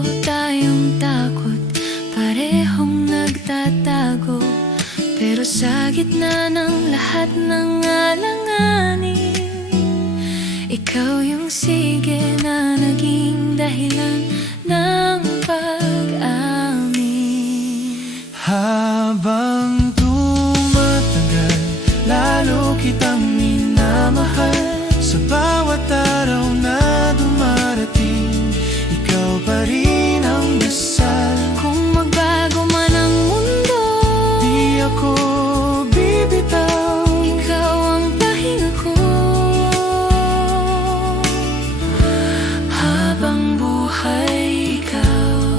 pareho tayong takot, parehong nagtatago. Pero sa gitna ng lahat ng alanganin, ikaw yung sige na naging dahilan ng pag-amin. Habang tumatagal, lalo kitang minamahal. Sa bawat araw na dumarating, ikaw pa rin ang dasal. Kung magbago man ang mundo, di ako bibitaw. ikaw ang pahinga ko. Habang buhay ikaw.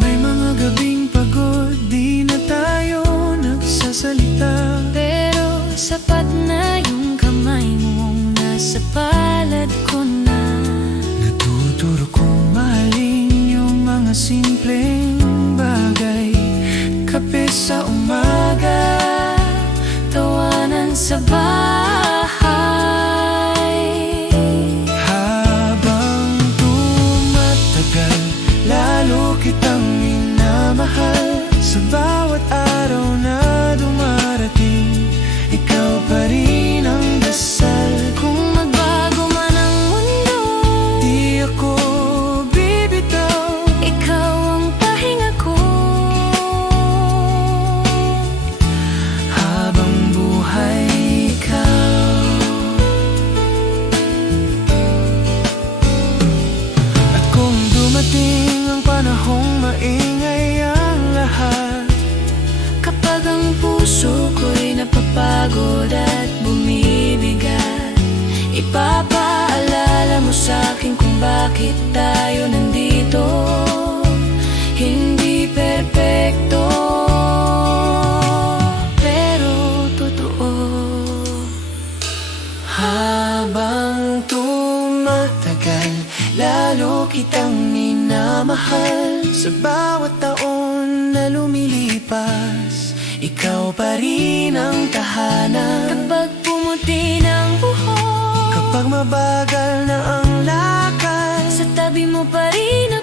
May mga gabing pagod, di na tayo nagsasalita. Pero sapat na yung kamay mong nasa palad ko na. Natuturo kong mahalin yung mga simpleng bagay. Kape sa umaga, Tawanan sa bahay. habang tumatagal, lalo kitang minamahal. Sa bawat araw na dumarating, ikaw pa rin ang dasal. Kung magbago man ang mundo, Di ako bibitaw. ikaw ang pahinga ko. Habang buhay ikaw. At kung dumating ang panahong maingay ang lahat, Kapag ang puso ko'y napapagod at bumibigat, ipapaalala mo sa'kin kung bakit tayo nandito. Hindi perpekto, pero totoo. habang tumatagal, lalo kitang minamahal. Sa bawat taon na lumilipas, ikaw pa rin ang tahanan. Kapag pumuti ng buhok, Kapag mabagal na ang lakad, sa tabi mo pa rin